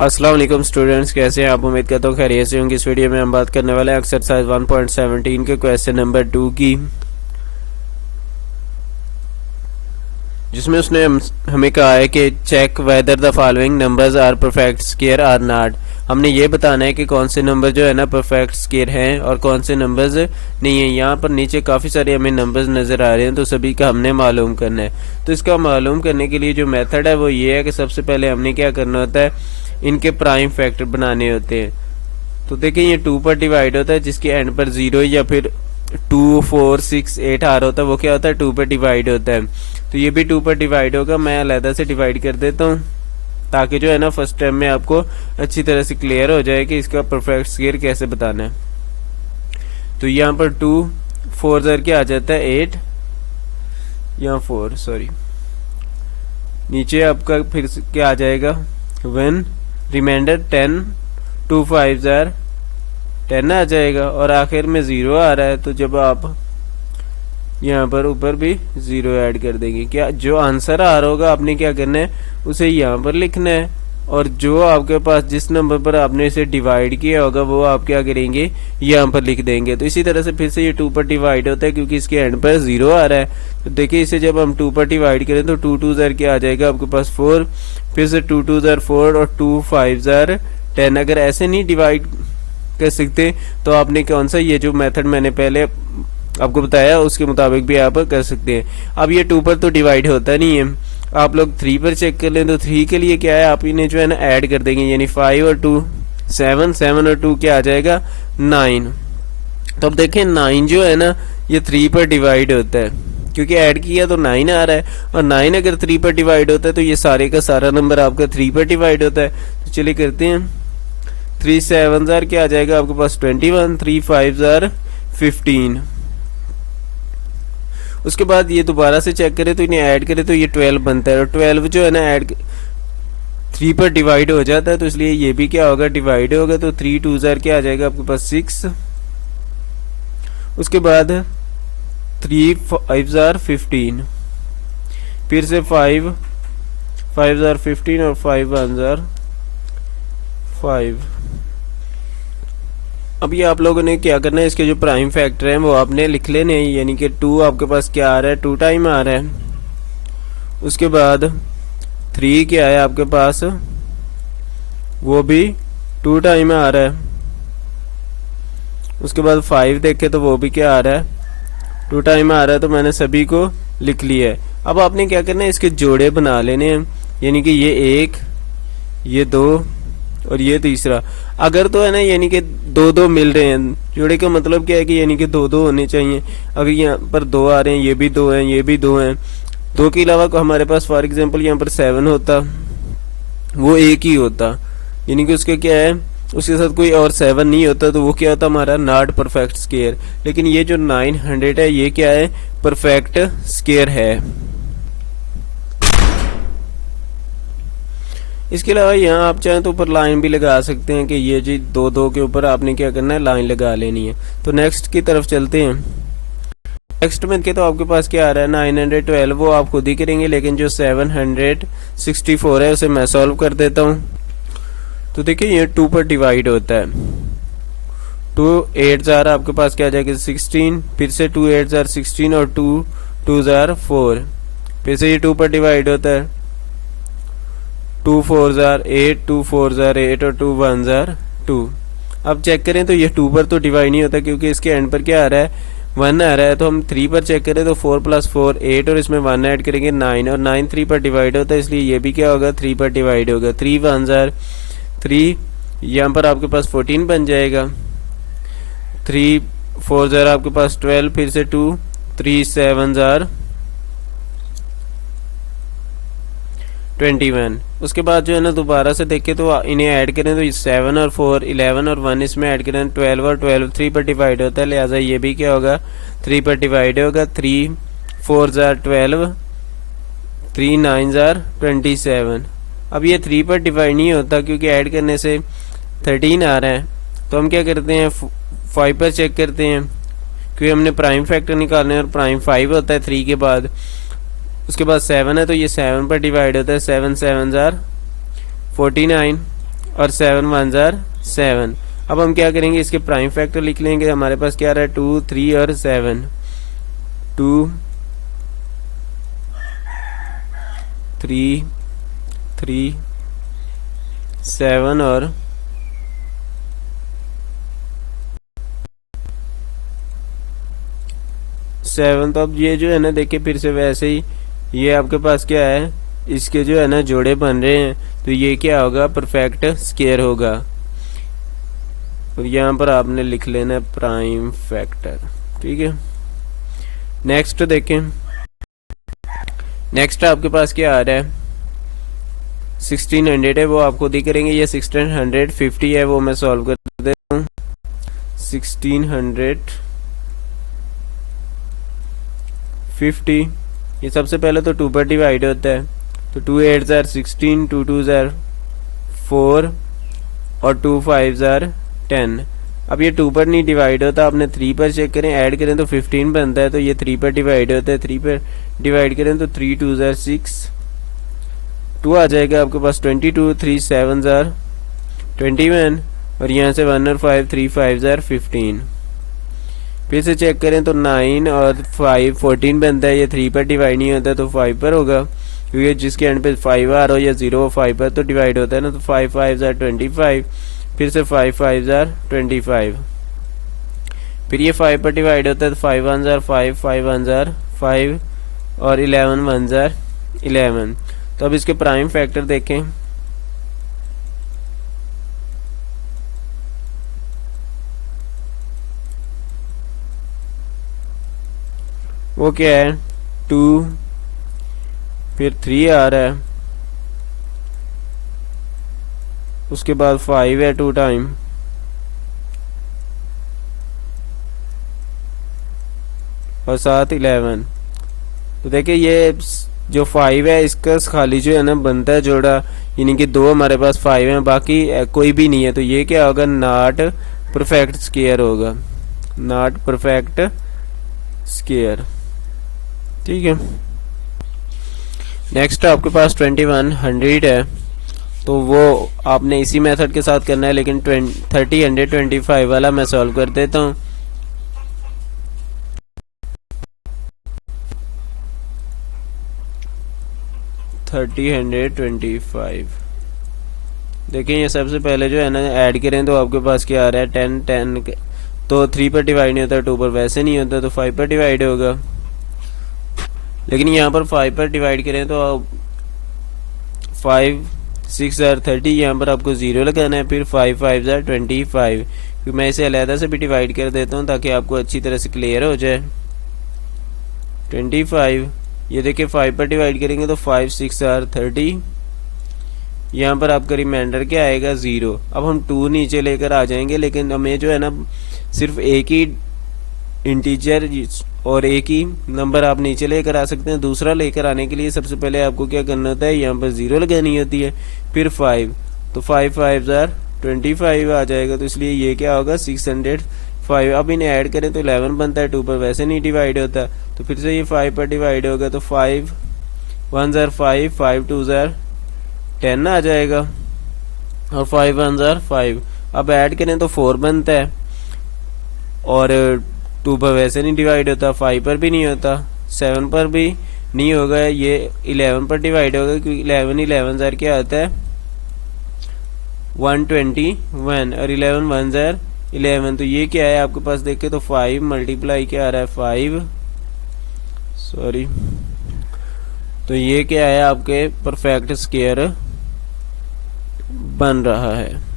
अस्सलाम वालेकुम स्टूडेंट्स, कैसे हैं आप? उम्मीद करता हूँ खैरियत से होंगे। इस वीडियो में हम बात करने वाले हैं एक्सरसाइज 1.17 के क्वेश्चन नंबर 2 की, जिसमें उसने हमें कहा है कि check whether the following numbers are perfect square or not. हमने ये बताना है कि कौन से नंबर जो है ना परफेक्ट स्क्वायर हैं और कौन से नंबर्स नहीं है। यहाँ पर नीचे काफ़ी सारे हमें नंबर्स नज़र आ रहे हैं, तो सभी का हमने मालूम करना है। तो इसका मालूम करने के लिए जो मेथड है वो ये है कि सबसे पहले हमने क्या करना होता है, इनके प्राइम फैक्टर बनाने होते हैं। तो देखिए ये 2 पर डिवाइड होता है, जिसके एंड पर 0 या फिर 2, 4, 6, 8 आ रहा होता है, वो क्या होता है 2 पर डिवाइड होता है। तो ये भी 2 पर डिवाइड होगा। मैं अलहदा से डिवाइड कर देता हूँ ताकि जो है ना फर्स्ट टाइम में आपको अच्छी तरह से क्लियर हो जाए कि इसका परफेक्ट स्क्वायर कैसे बताना है। तो यहाँ पर 2 4 ज़र क्या आ जाता है 8, यहाँ 4 सॉरी, नीचे आपका फिर क्या आ जाएगा 1, रिमाइंडर 10, 2 5 ज़र 10 आ जाएगा और आखिर में 0 आ रहा है। तो जब आप यहाँ पर ऊपर भी 0 ऐड कर देंगे, क्या जो आंसर आ रहा होगा आपने क्या करना है उसे यहाँ पर लिखना है, और जो आपके पास जिस नंबर पर आपने इसे डिवाइड किया होगा वो आप क्या करेंगे यहाँ पर लिख देंगे। तो इसी तरह से फिर से ये 2 पर डिवाइड होता है क्योंकि इसके एंड पर 0 आ रहा है। तो देखिए इसे जब हम 2 पर डिवाइड करें तो 2 2 ज़र क्या आ जाएगा आपके पास 4, फिर से 2 2 ज़र 4 और 2 5 ज़र 10। अगर ऐसे नहीं डिवाइड कर सकते तो आपने कौन सा ये जो मेथड मैंने पहले आपको बताया उसके मुताबिक भी आप कर सकते हैं। अब ये 2 पर तो डिवाइड होता नहीं है, आप लोग 3 पर चेक कर लें। तो 3 के लिए क्या है, आप इन्हें जो है ना ऐड कर देंगे, यानी 5 और 2 7, 7 और 2 क्या आ जाएगा 9। तो अब देखें 9 जो है ना ये 3 पर डिवाइड होता है, क्योंकि ऐड किया तो 9 आ रहा है, और 9 अगर 3 पर डिवाइड होता है तो ये सारे का सारा नंबर आपका 3 पर डिवाइड होता है। तो चलिए करते हैं, 3 7 ज़र क्या आ जाएगा आपके पास 21, 3 5 ज़र 15। उसके बाद ये दोबारा से चेक करें तो इन्हें ऐड करें तो ये 12 बनता है, और 12 जो है ना ऐड 3 पर डिवाइड हो जाता है, तो इसलिए ये भी क्या होगा डिवाइड होगा। तो 3 2 ज़र क्या आ जाएगा आपके पास 6, उसके बाद 3 5 ज़र 15, फिर से 5 5 ज़र 15 और 5 1 ज़र 5। अब ये आप लोगों ने क्या करना है, इसके जो प्राइम फैक्टर हैं वो आपने लिख लेने हैं, यानी कि 2 आपके पास क्या आ रहा है 2 टाइम आ रहा है। उसके बाद 3 क्या है आपके पास, वो भी 2 टाइम आ रहा है। उसके बाद 5 देखे तो वो भी क्या आ रहा है 2 टाइम आ रहा है। तो मैंने सभी को लिख लिया है। अब आपने क्या करना है, इसके जोड़े बना लेने हैं, यानी कि ये 1, ये 2 और ये तीसरा। अगर तो है ना यानी कि 2 2 मिल रहे हैं, जोड़े का मतलब क्या है कि यानी कि 2 2 होने चाहिए। अगर यहाँ पर 2 आ रहे हैं, ये भी 2 हैं, ये भी 2 हैं, 2 के अलावा हमारे पास फॉर एग्जांपल यहाँ पर 7 होता, वो 1 ही होता, यानी कि उसका क्या है उसके साथ कोई और 7 नहीं होता, तो वो क्या होता हमारा नॉट परफेक्ट स्क्वायर। लेकिन ये जो 900 है ये क्या है परफेक्ट स्क्वायर है। इसके अलावा यहाँ आप चाहें तो ऊपर लाइन भी लगा सकते हैं कि ये जी 2 2 के ऊपर आपने क्या करना है लाइन लगा लेनी है। तो नेक्स्ट की तरफ चलते हैं। नेक्स्ट में के तो आपके पास क्या आ रहा है 912, वो आप खुद ही करेंगे, लेकिन जो 764 है उसे मैं सॉल्व कर देता हूँ। तो देखिए ये 2 पर डिवाइड होता है, 2 8 ज़र आपके पास क्या आ जाएगा 16, फिर से 2 8 ज़र 16 और 2 2 ज़र 4, फिर से ये 2 पर डिवाइड होता है, 2 4 ज़र 8, 2 4 ज़र 8 और 2 1 ज़र 2। अब चेक करें तो ये 2 पर तो डिवाइड नहीं होता क्योंकि इसके एंड पर क्या आ रहा है 1 आ रहा है। तो हम 3 पर चेक करें तो 4 + 4 8 और इसमें 1 ऐड करेंगे 9, और 9 3 पर डिवाइड होता है, इसलिए ये भी क्या होगा 3 पर डिवाइड होगा। 3 1 ज़र 3, यहाँ पर आपके पास 14 बन जाएगा। 3 4 ज़र आपके पास 12, फिर से 2 3 7 ज़र 21। उसके बाद जो है ना दोबारा से देखें तो इन्हें ऐड करें तो 7 और 4 11 और 1 इसमें ऐड करें 12 और 12 3 पर डिवाइड होता है, लिहाजा ये भी क्या होगा 3 पर डिवाइड होगा। 3 4 ज़र 12, 3 9 ज़र 27। अब ये 3 पर डिवाइड नहीं होता क्योंकि ऐड करने से 13 आ रहा है। तो हम क्या करते हैं 5 पर चेक करते हैं, क्योंकि हमने प्राइम फैक्टर निकालने और प्राइम 5 होता है 3 के बाद। उसके बाद 7 है तो ये 7 पर डिवाइड होता है, 7 7 ज़र 49, और 7 वन जार 7। अब हम क्या करेंगे, इसके प्राइम फैक्टर लिख लेंगे। हमारे पास क्या रहा है, 2, 3 और 7। 2, 3, 3, 7 और 7। तो अब ये जो है ना, देखिए फिर से वैसे ही ये आपके पास क्या है, इसके जो है ना जोड़े बन रहे हैं, तो ये क्या होगा, परफेक्ट स्क्वायर होगा। और यहाँ पर आपने लिख लेना है प्राइम फैक्टर। ठीक है, नेक्स्ट देखें। नेक्स्ट आपके पास क्या आ रहा है, 1600 है, वो आपको दिख करेंगे। ये 1650 है, वो मैं सॉल्व कर देता हूँ। 1650, ये सबसे पहले तो 2 पर डिवाइड होता है, तो 2 8 जार 16, 2 2 जार 4 और 2 5 जार 10। अब ये 2 पर नहीं डिवाइड होता, आपने 3 पर चेक करें, ऐड करें तो 15 बनता है, तो ये 3 पर डिवाइड होता है। 3 पर डिवाइड करें तो 3 2 जार 6, 2 आ जाएगा आपके पास 22, 3 7 जार 21, और यहाँ से 1 और 5, 3 5 जार 15। फिर से चेक करें तो 9 और 5 14 बनता है। ये 3 पर डिवाइड नहीं होता तो 5 पर होगा, क्योंकि जिसके एंड पे 5 आ रहा हो या 0 5 पर तो डिवाइड होता है ना, तो 5 5 जार 25, फिर से 5 5 जार 25। फिर ये 5 पर डिवाइड होता है तो 5 1 जार 5, 5 1 जार 5 और 11 1 जार 11। तो अब इसके प्राइम फैक्टर देखें। वो क्या है, 2, फिर 3 आ रहा है, उसके बाद 5 है 2 टाइम, और साथ 11। तो देखिए ये जो 5 है इसका खाली जो है ना बनता है जोड़ा, यानी कि 2 हमारे पास 5 है, बाकी कोई भी नहीं है, तो ये क्या होगा, नॉट परफेक्ट स्क्वायर होगा, नॉट परफेक्ट स्क्वायर। ठीक है, नेक्स्ट आपके पास 2100 है, तो वो आपने इसी मेथड के साथ करना है, लेकिन 3025 वाला मैं सॉल्व कर देता हूँ। देखिए ये सबसे पहले जो है ना ऐड करें तो आपके पास क्या आ रहा है, 10 10, तो 3 पर डिवाइड नहीं होता, 2 पर वैसे नहीं होता, तो 5 पर डिवाइड होगा। लेकिन यहाँ पर 5 पर डिवाइड करें तो 5 6 जार 30, यहाँ पर आपको 0 लगाना है, फिर 5 5 जार 25। फिर मैं इसे अलहदा से भी डिवाइड कर देता हूँ ताकि आपको अच्छी तरह से क्लियर हो जाए। 25, ये देखिए 5 पर डिवाइड करेंगे तो 5 6 जार 30, यहाँ पर आपका रिमाइंडर क्या आएगा, 0। अब हम 2 नीचे लेकर आ जाएंगे, लेकिन हमें जो है ना सिर्फ एक ही इंटीजर और एक ही नंबर आप नीचे लेकर आ सकते हैं। दूसरा लेकर आने के लिए सबसे पहले आपको क्या करना होता है, यहाँ पर 0 लगानी होती है, फिर 5, तो 5 5 जार 25 आ जाएगा, तो इसलिए ये क्या होगा, 605। अब इन्हें ऐड करें तो 11 बनता है, 2 पर वैसे नहीं डिवाइड होता, तो फिर से ये 5 पर डिवाइड होगा, तो 5 1 जार 5, 5 2 जार 10 आ जाएगा, और 5 1 जार 5। अब ऐड करें तो 4 बनता है, और 2 पर वैसे नहीं डिवाइड होता, 5 पर भी नहीं होता, 7 पर भी नहीं होगा, ये 11 पर डिवाइड होगा, क्योंकि 11 11 जार क्या आता है, 121, और 11 1 जार 11। तो ये क्या है आपके पास देखे तो 5 मल्टीप्लाई क्या आ रहा है, 5, सॉरी, तो ये क्या है आपके परफेक्ट स्क्वायर बन रहा है।